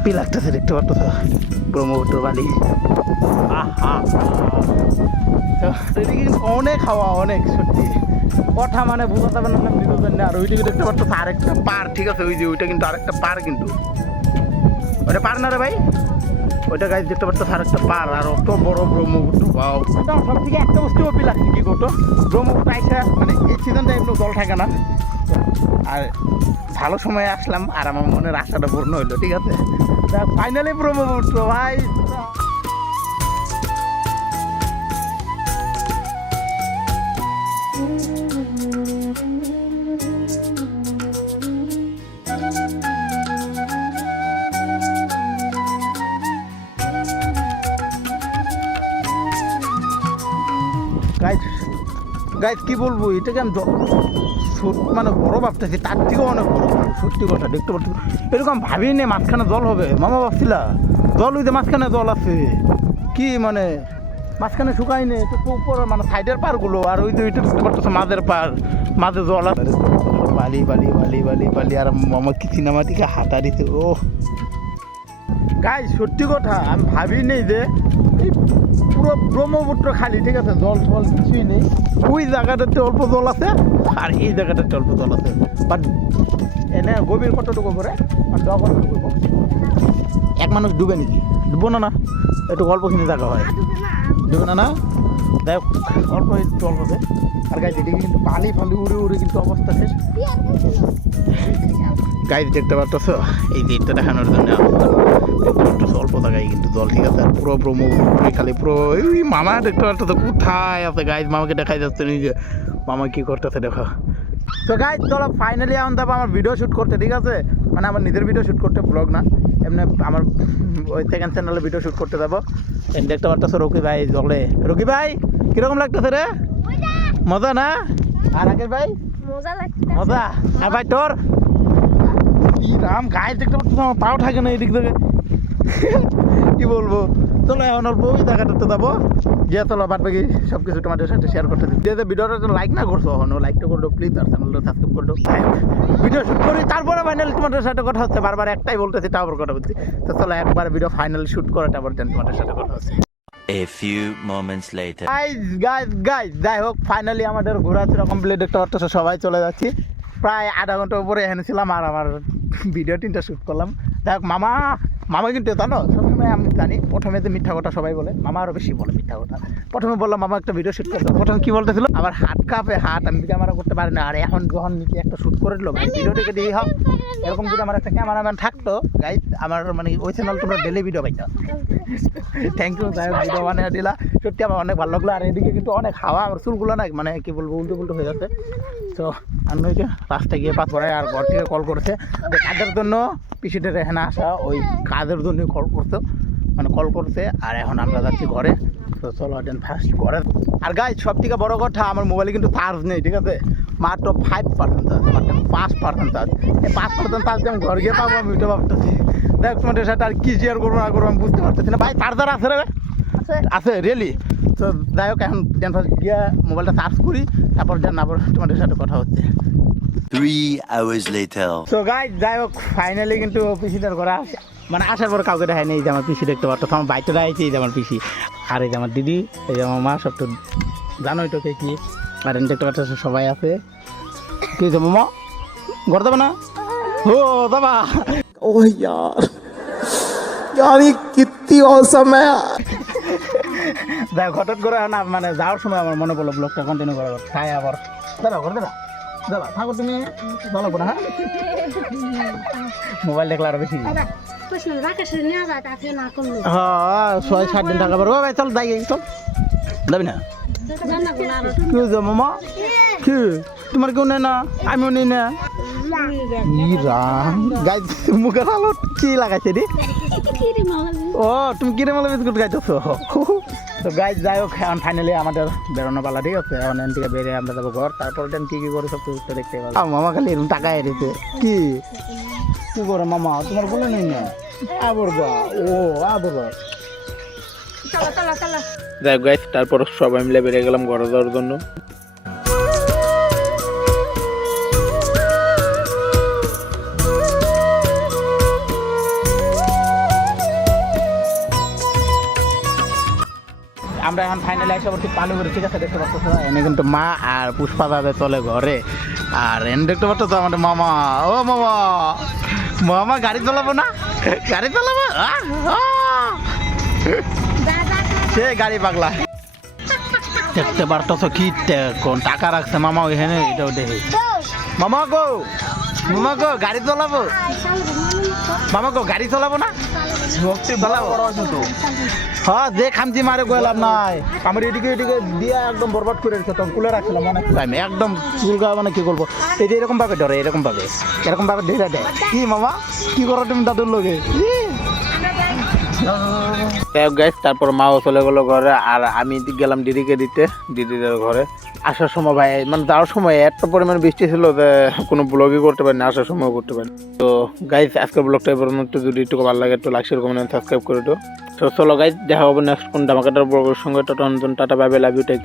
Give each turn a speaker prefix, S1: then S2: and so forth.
S1: Happy লাগতেছে দেখতে পাচ্ছ ব্রহ্মপুত্র বালি। অনেক হাওয়া, অনেক, সত্যি। কথা মানে বোঝা যাবে না না। আর ওইদিকে দেখতে পাচ্ছ আরেকটা পার ঠিক আছে, ওই যে ওইটা কিন্তু আরেকটা পার কিন্তু। ওটা পার না রে ভাই? ওইটা গাছ দেখতে পাচ্ছ আরেকটা পার আর অত বড় ব্রহ্মপুত্র বাও সব থেকে একটা বস্তু অপি লাগছে করতো ব্রহ্মপুত্র আইসা মানে এই সিজনটা একটু জল থাকে না। আর ভালো সময়ে আসলাম আর আমার মনের আশাটা পূর্ণ হইল, ঠিক আছে? ফাইনালি ব্রহ্মপুত্র ভাই। গাইজ কি বলব? এটাকে আমি মানে বড় ভাবতেছি, তার থেকেও অনেক বড় সত্যি কথা, দেখতে পাচ্ছি। এরকম ভাবি নে মাঝখানে জল হবে। মামা ভাবছিলা, জল হইতে মাঝখানে জল আছে। কি মানে মাঝখানে শুকাই নেই, তো উপর মানে সাইডের পারগুলো আর ওই যে ওইটা দেখতে মাঝের পার মাঝে জল আছে। বালি বালি বালি বালি বালি, আর মামা কি সিনেমাটিকে হাতা দিতে ও গাই সত্যি কথা, আমি ভাবি নেই যে পুরো ব্রহ্মপুত্র খালি, ঠিক আছে? জল ফল কিছুই নেই। ওই জায়গাটাতে অল্প জল আছে, আর এই জায়গাটাতে অল্প জল আছে। বাট এনে গভীর কতটুকু করে? আর জল কতটুকু এক মানুষ ডুবে নাকি? ডুবো না না। একটু অল্পখানি জায়গা হয়। ডুবে না না। দেখ অল্প একটু অল্প আর গাছ এদিকে কিন্তু পালি ফালি উড়ে উড়ে কিন্তু অবস্থা শেষ। গাইড দেখতে পারতেছ? এই যে এটা দেখানোর জন্য অল্প জায়গায় কিন্তু জল ঠিক আছে? আর পুরো ব্রহ্মপুত্র খালি পুরো ওই মামা দেখতে পারতেছ কোথায় আছে? গাইজ মামাকে দেখাই যাচ্ছে নিজে। মামা কি করতেছে দেখো। তো গাইজ চলো ফাইনালি এখন যাব আমার ভিডিও শ্যুট করতে ঠিক আছে? মানে আমার নিজের ভিডিও শ্যুট করতে ব্লগ না। এমনি আমার ওই সেকেন্ড চ্যানেলে ভিডিও শ্যুট করতে যাব। দেখতে পারতেছ রকি ভাই জলে। রকি ভাই কীরকম লাগতেছে রে? মজা। না? আর আগে ভাই?
S2: মজা
S1: মজা? আর ভাই তোর? রাম আমার পাও থাকে না এদিক থেকে। কি বলব? চলো এখন অল্প ওই জায়গাটাতে যাব। যে চলো বাদ বাকি সব কিছু তোমাদের সাথে শেয়ার করতে দিই। যে ভিডিওটা লাইক না করছ এখন লাইকটা করো প্লিজ আর চ্যানেলটা সাবস্ক্রাইব করো। ভিডিও শুট করি তারপরে ফাইনাল তোমাদের সাথে কথা হচ্ছে। বারবার একটাই বলতেছি তারপর কথা বলছি। তো চলো একবার ভিডিও ফাইনাল শুট করে তারপর তোমাদের সাথে কথা হচ্ছে।
S3: A few moments later.
S1: Guys guys guys যাই হোক ফাইনালি আমাদের ঘোরাফেরা কমপ্লিট দেখতে পাচ্ছ সবাই চলে যাচ্ছি। প্রায় আধা ঘণ্টা উপরে এখানে ছিলাম আর আমার ভিডিও তিনটা শ্যুট করলাম। যাই হোক মামা মামা কিন্তু জানো সবসময় আমি জানি প্রথমে যে মিথ্যা কথা সবাই বলে মামা আরও বেশি বলে মিথ্যা কথা। প্রথমে বললাম মামা একটা ভিডিও শ্যুট করতে প্রথমে কি বলতেছিল? আমার হাত কাঁপে হাত আমি ক্যামেরা করতে পারি না। আর এখন যখন নিচে একটা শ্যুট করে দিল ভাই ভিডিও দেখে দিয়ে হোক এরকম যদি আমার একটা ক্যামেরাম্যান থাকতো গাইজ আমার মানে ওই চ্যানেল তোমরা ডেলি ভিডিও পাইতো। থ্যাংক ইউ যাই হোক ভিডিও বানিয়ে দিলা। সত্যি আমার অনেক ভালো লাগল। আর এদিকে কিন্তু অনেক হাওয়া, আমার চুলগুলো না মানে কি বলব উল্টো পুল্টো হয়ে যাচ্ছে তো আমি ওই যে রাস্তায় গিয়ে পাত পড়ায় আর ঘর থেকে কল করেছে। যে কাজের জন্য পিসিদের এখানে আসা, ওই কাজের জন্য কল করতো মানে কল করছে, আর এখন আমরা যাচ্ছি ঘরে। তো চলো দেন ফার্স্ট ঘরে। আর গাই সব থেকে বড় কথা, আমার মোবাইলে কিন্তু চার্জ নেই, ঠিক আছে? মাত্র ফাইভ পার্সেন্ট চার্জ মাত্র পাঁচ পার্সেন্ট চার্জ এই পাঁচ পার্সেন্ট চার্জ আমি ঘর গিয়ে পাবো, আমি ওইটা ভাবতেছি। দেখ তোমাদের সাথে আর কি শেয়ার করব, না করব, আমি বুঝতে পারতেছি না। ভাই চার্জার আছে রে
S2: আছে
S1: আছে রিয়েলি তো যাই হোক এখন দেন ফার্স্ট গিয়ে মোবাইলটা চার্জ করি তারপর দেন আবার তোমাদের সাথে কথা হচ্ছে
S3: Three hours later.
S1: তো গাই যাই হোক ফাইনালি কিন্তু পিসিটার ঘরে আসে মানে আসার পর কাউকে দেখায় নেই যে আমার পিসি দেখতে পারতো আমার বাইকটা দেখাইছে এই যে আমার পিসি আর এই যে আমার দিদি এই যে আমার মা সব তো জানোই তো কে কি আর এখানে দেখতে পাচ্ছ সবাই আছে কি হয়েছে মামা ঘর দেবে না ও দাবা
S4: ओह यार यार ये कितनी औसम है यार
S1: দেখ হঠাৎ করে না মানে যাওয়ার সময় আমার মনে পড়ল ব্লগটা কন্টিনিউ করা তাই আবার দাদা ঘর দাদা দাদা থাকো তুমি ভালো করে হ্যাঁ? মোবাইল দেখলে আরও বেশি। হ্যাঁ ছয় সাত দিন থাকা পারব। ভাই চল যাই চল। যাবি না? কি মামা? কি? তোমার কেউ নেই না? আমিও নেই না? রাম গাই মুখের আলো কি লাগাইছে রে? ও, তুমি কিরে মালা বিস্কুট খাইতেছো? তো গাইজ যাই হোক, এখন ফাইনালি আমাদের বেরোনো পালা, ঠিক আছে? এখন থেকে বেরিয়ে আমরা যাব ঘর। তারপর দেন কি কি করে সব কিছু দেখতে পাবো মামা খালি এরকম টাকা এড়েছে কি? কি করে মামা? তোমার বলে নেই না? আবর ও, আবর যাই হোক গাইজ তারপর সবাই মিলে বেরিয়ে গেলাম ঘরে যাওয়ার জন্য। আমরা এখন ফাইনালি এসে পড়ছি পালুগুড়ি ঠিক আছে? দেখতে পাচ্ছ এনে কিন্তু মা আর পুষ্পা দাদা চলে ঘরে। আর এনে দেখতে পাচ্ছ তো আমাদের মামা? ও মামা! মামা, গাড়ি চালাবো না? গাড়ি চালাবো। সে গাড়ি পাগলা। দেখতে পারতো কি কোন টাকা রাখছে মামা ওইখানে? এটাও দেখি। মামা গো! মামা গো, গাড়ি চালাবো? মামা গো, গাড়ি চালাবো না? চালাবো হ্যাঁ যে খামচি মারে গো লাভ নাই। আমার এদিকে এদিকে দিয়ে একদম বরবাদ করে রেখেছে তখন কুলে রাখছিলাম অনেক টাইম একদম চুলকা মানে কি করব এই যে এরকম ভাবে ধরে, এরকম ভাবে এরকম ভাবে ধরে দেয়। কি মামা, কি করো তুমি দাদুর লোকে গাইস তারপর মাও চলে গেলো ঘরে, আর আমি গেলাম দিদিকে দিতে, দিদিদের ঘরে। আসার সময় ভাই মানে যাওয়ার সময় এত পরিমাণ বৃষ্টি ছিল যে কোনো ব্লগই করতে পারিনি, আসার সময় করতে পারেন। তো গাইস আজকের ব্লগটা এবার একটু যদি একটু ভালো লাগে, একটু লাগছে এরকম সাবস্ক্রাইব করে তো চলো গাইস দেখা হবে নেক্সট কোন ধামাকাটার ব্লগের সঙ্গে। Tata tata bye love you take